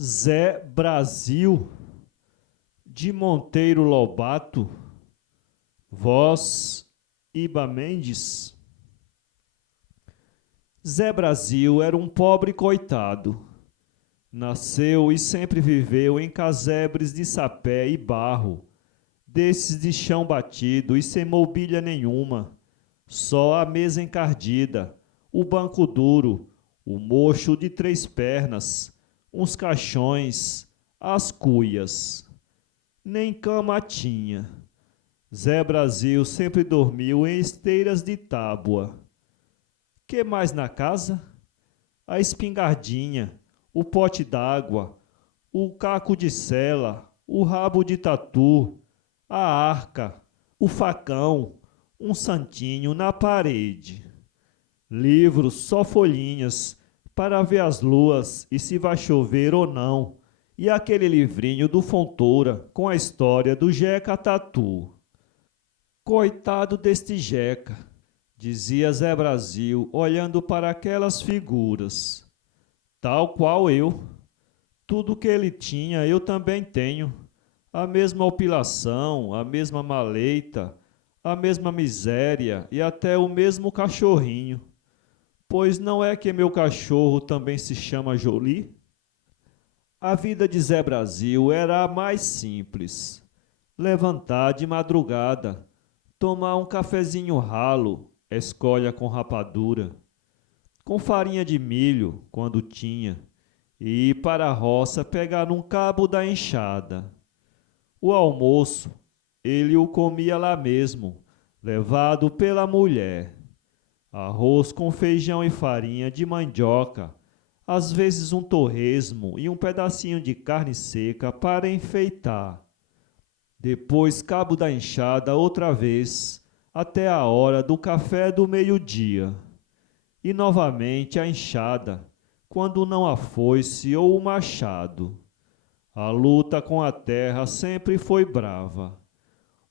Zé Brasil, de Monteiro Lobato, voz Iba Mendes. Zé Brasil era um pobre coitado. Nasceu e sempre viveu em casebres de sapé e barro, desses de chão batido e sem mobília nenhuma, só a mesa encardida, o banco duro, o mocho de 3 pernas, uns caixões, as cuias. Nem cama tinha. Zé Brasil sempre dormiu em esteiras de tábua. Que mais na casa? A espingardinha, o pote d'água, o caco de sela, o rabo de tatu, a arca, o facão, um santinho na parede. Livros, só folhinhas, para ver as luas e se vai chover ou não, e aquele livrinho do Fontoura com a história do Jeca Tatu. Coitado deste Jeca, dizia Zé Brasil, olhando para aquelas figuras. Tal qual eu. Tudo que ele tinha eu também tenho. A mesma opilação, a mesma maleita, a mesma miséria e até o mesmo cachorrinho. Pois não é que meu cachorro também se chama Jolie? A vida de Zé Brasil era a mais simples. Levantar de madrugada, tomar um cafezinho ralo, escolha com rapadura, com farinha de milho, quando tinha, e ir para a roça pegar um cabo da enxada. O almoço, ele o comia lá mesmo, levado pela mulher. Arroz com feijão e farinha de mandioca, às vezes um torresmo e um pedacinho de carne seca para enfeitar. Depois cabo da enxada outra vez, até a hora do café do meio-dia. E novamente a enxada, quando não a foice ou o machado. A luta com a terra sempre foi brava.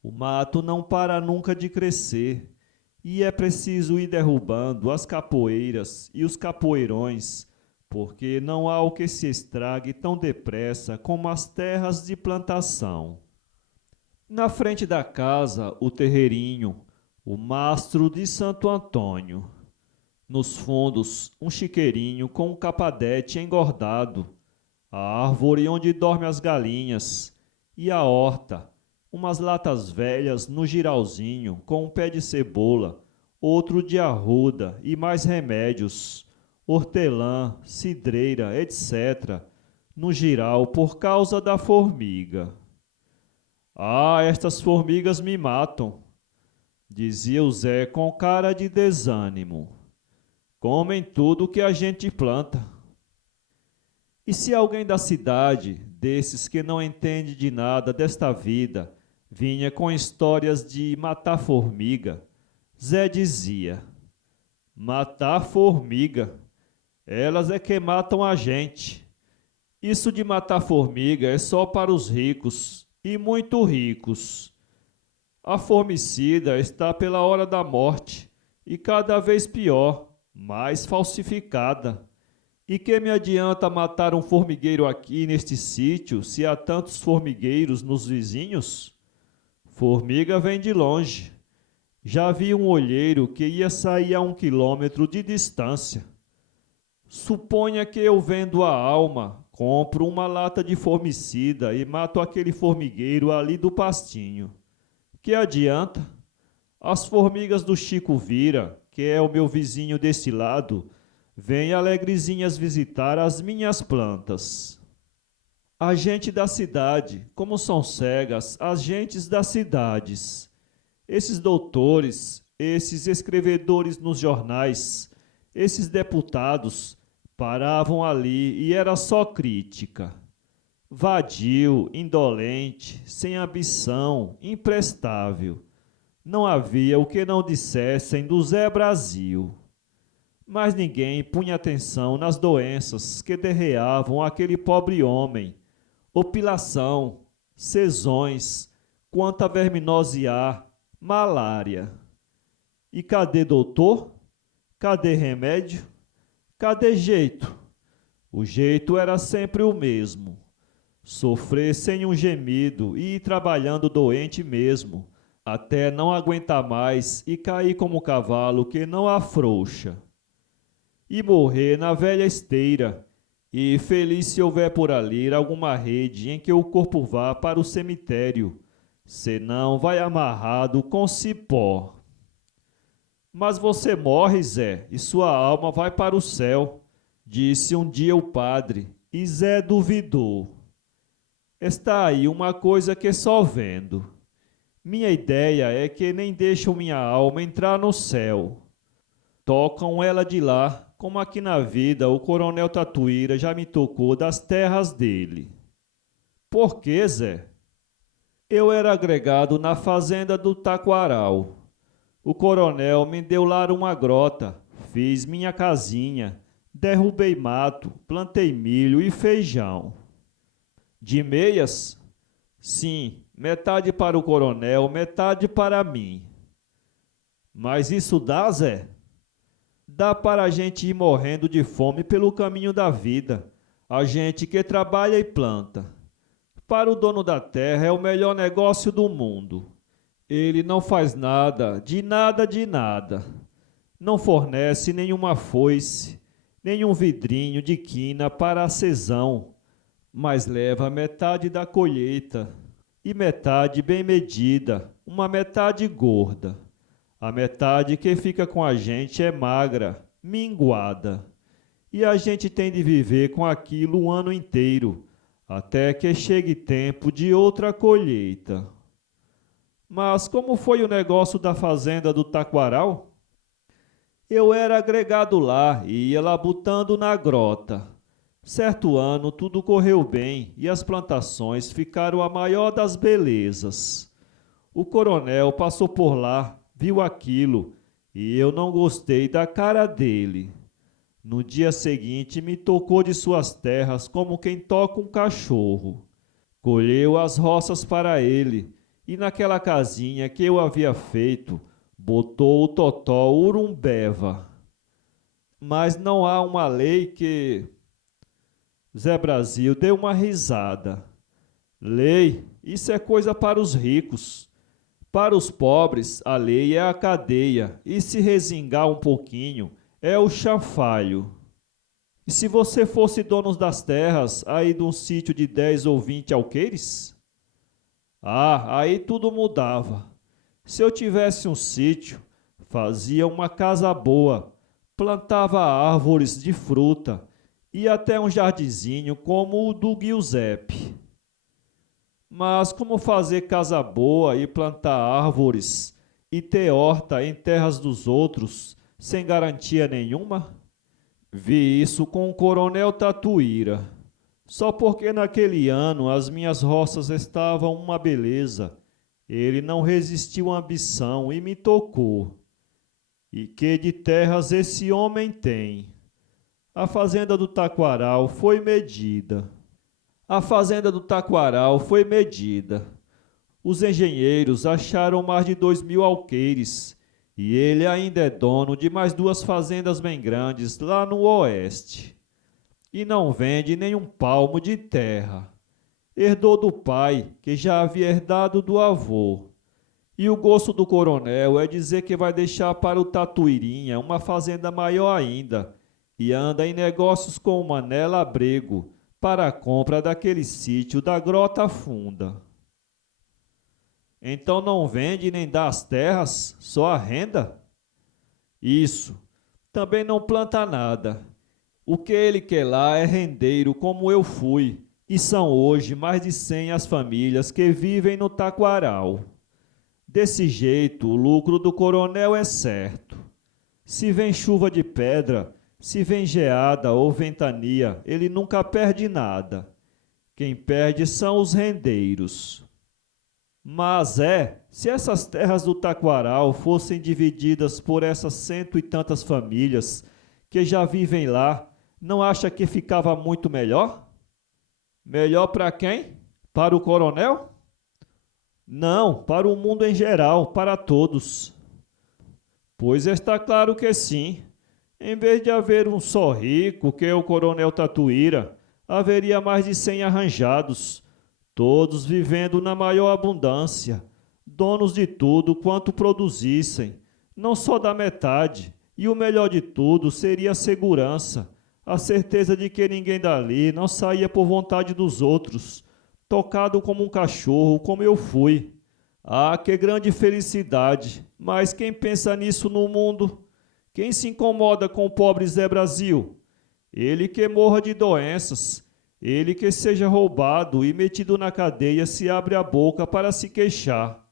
O mato não para nunca de crescer, e é preciso ir derrubando as capoeiras e os capoeirões, porque não há o que se estrague tão depressa como as terras de plantação. Na frente da casa, o terreirinho, o mastro de Santo Antônio. Nos fundos, um chiqueirinho com um capadete engordado, a árvore onde dormem as galinhas, e a horta, umas latas velhas no girauzinho com um pé de cebola, outro de arruda e mais remédios, hortelã, cidreira, etc., no giral por causa da formiga. Ah, estas formigas me matam, dizia o Zé com cara de desânimo. Comem tudo que a gente planta. E se alguém da cidade, desses que não entende de nada desta vida, vinha com histórias de matar formiga, Zé dizia: matar formiga, elas é que matam a gente. Isso de matar formiga é só para os ricos, e muito ricos. A formicida está pela hora da morte, e cada vez pior, mais falsificada. E que me adianta matar um formigueiro aqui neste sítio, se há tantos formigueiros nos vizinhos? Formiga vem de longe. Já vi um olheiro que ia sair a 1 quilômetro de distância. Suponha que eu vendo a alma, compro uma lata de formicida e mato aquele formigueiro ali do pastinho. Que adianta? As formigas do Chico Vira, que é o meu vizinho deste lado, vêm alegrezinhas visitar as minhas plantas. A gente da cidade, como são cegas as gentes das cidades. Esses doutores, esses escrevedores nos jornais, esses deputados, paravam ali e era só crítica. Vadio, indolente, sem ambição, imprestável. Não havia o que não dissessem do Zé Brasil. Mas ninguém punha atenção nas doenças que derreavam aquele pobre homem. Opilação, sezões, quanta verminose há, malária. E cadê doutor? Cadê remédio? Cadê jeito? O jeito era sempre o mesmo: sofrer sem um gemido e ir trabalhando doente mesmo, até não aguentar mais e cair como cavalo que não afrouxa. E morrer na velha esteira, e feliz se houver por ali alguma rede em que o corpo vá para o cemitério, senão vai amarrado com cipó. Mas você morre, Zé, e sua alma vai para o céu, disse um dia o padre, e Zé duvidou. Está aí uma coisa que só vendo. Minha ideia é que nem deixam minha alma entrar no céu. Tocam ela de lá, como aqui na vida o coronel Tatuíra já me tocou das terras dele. Por quê, Zé? Eu era agregado na fazenda do Taquaral. O coronel me deu lá uma grota, fiz minha casinha, derrubei mato, plantei milho e feijão. De meias? Sim, metade para o coronel, metade para mim. Mas isso dá, Zé? Dá para a gente ir morrendo de fome pelo caminho da vida, a gente que trabalha e planta. Para o dono da terra é o melhor negócio do mundo. Ele não faz nada, de nada, de nada. Não fornece nenhuma foice, nenhum vidrinho de quina para a sezão, mas leva metade da colheita, e metade bem medida, uma metade gorda. A metade que fica com a gente é magra, minguada, e a gente tem de viver com aquilo o ano inteiro, até que chegue tempo de outra colheita. Mas como foi o negócio da fazenda do Taquaral? Eu era agregado lá e ia labutando na grota. Certo ano tudo correu bem e as plantações ficaram a maior das belezas. O coronel passou por lá, viu aquilo, e eu não gostei da cara dele. No dia seguinte me tocou de suas terras como quem toca um cachorro. Colheu as roças para ele, e naquela casinha que eu havia feito, botou o totó urumbeva. Mas não há uma lei que... Zé Brasil deu uma risada. Lei, isso é coisa para os ricos. Para os pobres, a lei é a cadeia, e se resingar um pouquinho, é o chafalho. E se você fosse dono das terras, aí de um sítio de 10 ou 20 alqueires? Ah, aí tudo mudava. Se eu tivesse um sítio, fazia uma casa boa, plantava árvores de fruta e até um jardinzinho como o do Giuseppe. Mas como fazer casa boa e plantar árvores e ter horta em terras dos outros sem garantia nenhuma? Vi isso com o coronel Tatuíra. Só porque naquele ano as minhas roças estavam uma beleza, ele não resistiu à ambição e me tocou. E que de terras esse homem tem? A fazenda do Taquaral foi medida. A fazenda do Taquaral foi medida. Os engenheiros acharam mais de 2.000 alqueires e ele ainda é dono de mais 2 fazendas bem grandes lá no oeste. E não vende nem um palmo de terra. Herdou do pai, que já havia herdado do avô. E o gosto do coronel é dizer que vai deixar para o Tatuirinha uma fazenda maior ainda e anda em negócios com o Mané Labrego para a compra daquele sítio da Grota Funda. Então não vende nem dá as terras, só a renda? Isso. Também não planta nada. O que ele quer lá é rendeiro como eu fui, e são hoje mais de 100 as famílias que vivem no Taquaral. Desse jeito, o lucro do coronel é certo. Se vem chuva de pedra, se vem geada ou ventania, ele nunca perde nada. Quem perde são os rendeiros. Mas se essas terras do Taquaral fossem divididas por essas 100 e tantas famílias que já vivem lá, não acha que ficava muito melhor? Melhor para quem? Para o coronel? Não, para o mundo em geral, para todos. Pois está claro que sim. Em vez de haver um só rico, que é o coronel Tatuíra, haveria mais de 100 arranjados, todos vivendo na maior abundância, donos de tudo quanto produzissem, não só da metade, e o melhor de tudo seria a segurança, a certeza de que ninguém dali não saía por vontade dos outros, tocado como um cachorro, como eu fui. Ah, que grande felicidade! Mas quem pensa nisso no mundo? Quem se incomoda com o pobre Zé Brasil? Ele que morra de doenças, ele que seja roubado e metido na cadeia se abre a boca para se queixar.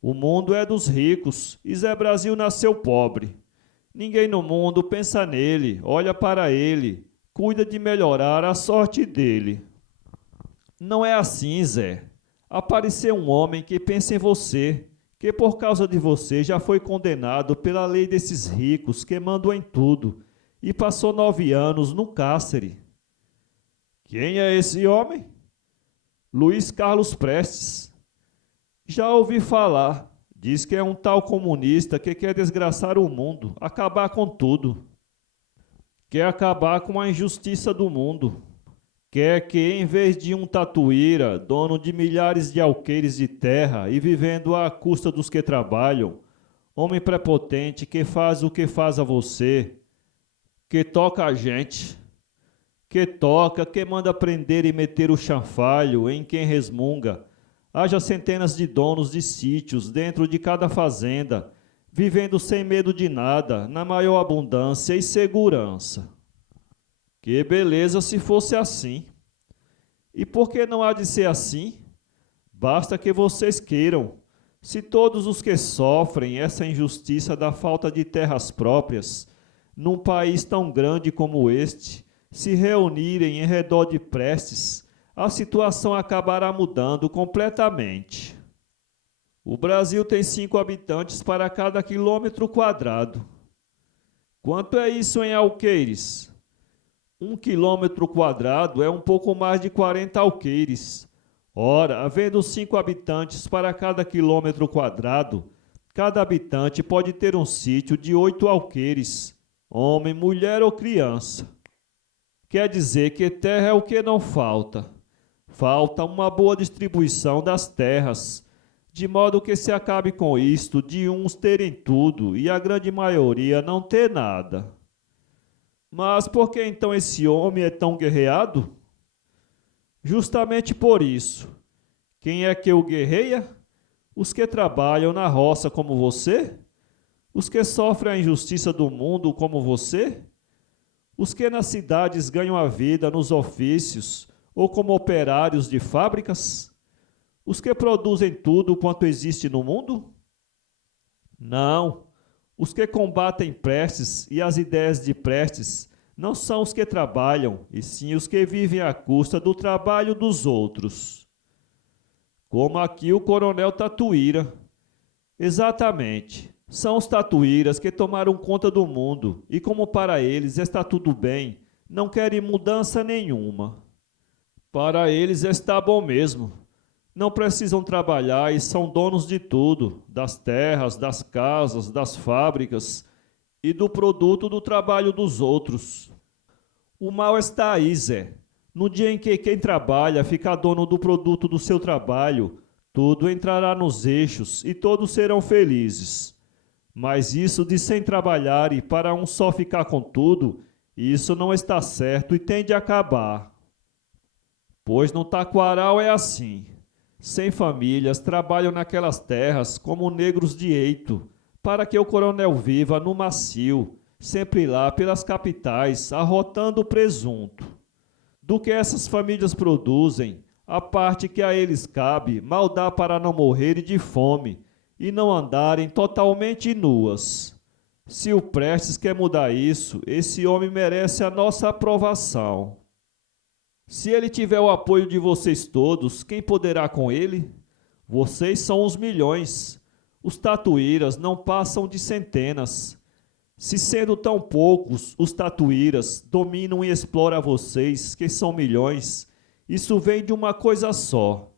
O mundo é dos ricos e Zé Brasil nasceu pobre. Ninguém no mundo pensa nele, olha para ele, cuida de melhorar a sorte dele. Não é assim, Zé. Apareceu um homem que pensa em você, que por causa de você já foi condenado pela lei desses ricos que mandam em tudo e passou 9 anos no cárcere. Quem é esse homem? Luiz Carlos Prestes. Já ouvi falar. Diz que é um tal comunista que quer desgraçar o mundo, acabar com tudo. Quer acabar com a injustiça do mundo. Quer que, em vez de um tatuíra, dono de milhares de alqueires de terra e vivendo à custa dos que trabalham, homem prepotente que faz o que faz a você, que toca a gente, que toca, que manda prender e meter o chanfalho em quem resmunga, haja centenas de donos de sítios dentro de cada fazenda, vivendo sem medo de nada, na maior abundância e segurança. Que beleza se fosse assim. E por que não há de ser assim? Basta que vocês queiram. Se todos os que sofrem essa injustiça da falta de terras próprias, num país tão grande como este, se reunirem em redor de Prestes, a situação acabará mudando completamente. O Brasil tem 5 habitantes para cada quilômetro quadrado. Quanto é isso em alqueires? 1 quilômetro quadrado é um pouco mais de 40 alqueires. Ora, havendo 5 habitantes para cada quilômetro quadrado, cada habitante pode ter um sítio de 8 alqueires, homem, mulher ou criança. Quer dizer que terra é o que não falta. Falta uma boa distribuição das terras, de modo que se acabe com isto de uns terem tudo e a grande maioria não ter nada. Mas por que então esse homem é tão guerreado? Justamente por isso. Quem é que o guerreia? Os que trabalham na roça como você? Os que sofrem a injustiça do mundo como você? Os que nas cidades ganham a vida nos ofícios ou como operários de fábricas? Os que produzem tudo quanto existe no mundo? Não. Os que combatem Prestes e as ideias de Prestes não são os que trabalham, e sim os que vivem à custa do trabalho dos outros. Como aqui o coronel Tatuíra. Exatamente. São os tatuíras que tomaram conta do mundo, e como para eles está tudo bem, não querem mudança nenhuma. Para eles está bom mesmo. Não precisam trabalhar e são donos de tudo, das terras, das casas, das fábricas e do produto do trabalho dos outros. O mal está aí, Zé. No dia em que quem trabalha ficar dono do produto do seu trabalho, tudo entrará nos eixos e todos serão felizes. Mas isso de sem trabalhar e para um só ficar com tudo, isso não está certo e tem de acabar. Pois no Taquaral é assim. 100 famílias trabalham naquelas terras como negros de eito, para que o coronel viva no macio, sempre lá pelas capitais, arrotando o presunto. Do que essas famílias produzem, a parte que a eles cabe mal dá para não morrerem de fome e não andarem totalmente nuas. Se o Prestes quer mudar isso, esse homem merece a nossa aprovação. Se ele tiver o apoio de vocês todos, quem poderá com ele? Vocês são os milhões. Os tatuíras não passam de centenas. Se sendo tão poucos, os tatuíras dominam e exploram vocês, que são milhões, isso vem de uma coisa só: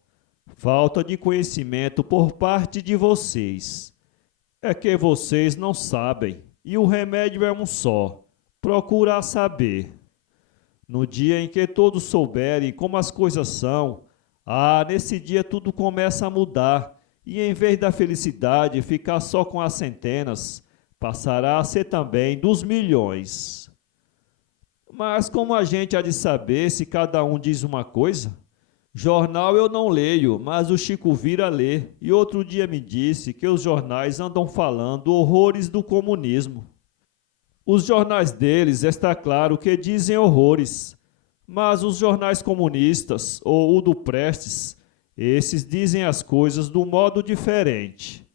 falta de conhecimento por parte de vocês. É que vocês não sabem, e o remédio é um só: procurar saber. No dia em que todos souberem como as coisas são, nesse dia tudo começa a mudar, e em vez da felicidade ficar só com as centenas, passará a ser também dos milhões. Mas como a gente há de saber se cada um diz uma coisa? Jornal eu não leio, mas o Chico Vira lê, e outro dia me disse que os jornais andam falando horrores do comunismo. Os jornais deles, está claro que dizem horrores, mas os jornais comunistas, ou o do Prestes, esses dizem as coisas do modo diferente.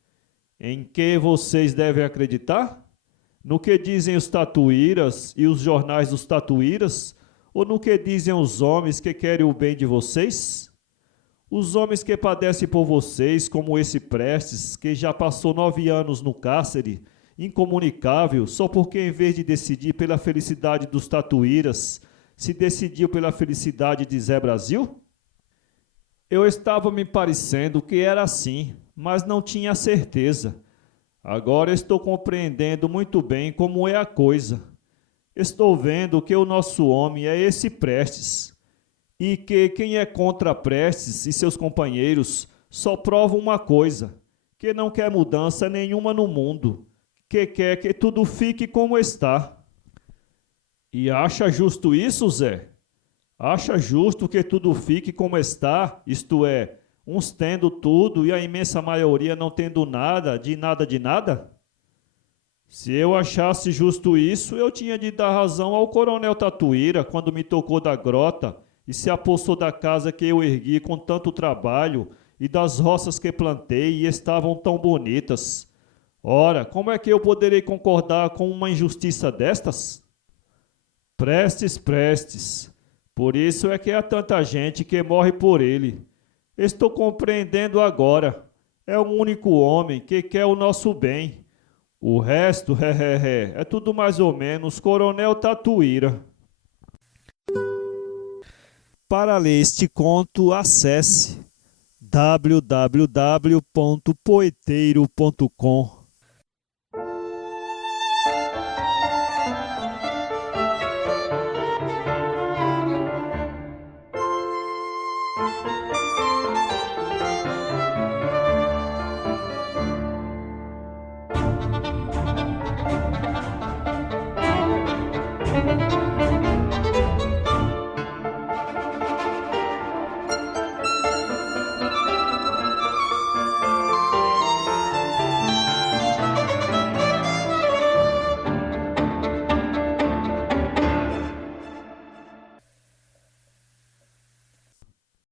Em que vocês devem acreditar? No que dizem os tatuíras e os jornais dos tatuíras? Ou no que dizem os homens que querem o bem de vocês? Os homens que padecem por vocês, como esse Prestes, que já passou 9 anos no cárcere, incomunicável, só porque em vez de decidir pela felicidade dos tatuíras, se decidiu pela felicidade de Zé Brasil? Eu estava me parecendo que era assim, mas não tinha certeza. Agora estou compreendendo muito bem como é a coisa. Estou vendo que o nosso homem é esse Prestes, e que quem é contra Prestes e seus companheiros só prova uma coisa, que não quer mudança nenhuma no mundo, que quer que tudo fique como está. E acha justo isso, Zé? Acha justo que tudo fique como está, isto é, uns tendo tudo e a imensa maioria não tendo nada de nada de nada? Se eu achasse justo isso, eu tinha de dar razão ao coronel Tatuíra quando me tocou da grota e se apossou da casa que eu ergui com tanto trabalho e das roças que plantei e estavam tão bonitas. Ora, como é que eu poderei concordar com uma injustiça destas? Prestes, Prestes. Por isso é que há tanta gente que morre por ele. Estou compreendendo agora. É o único homem que quer o nosso bem. O resto, é tudo mais ou menos Coronel Tatuíra. Para ler este conto, acesse www.poeteiro.com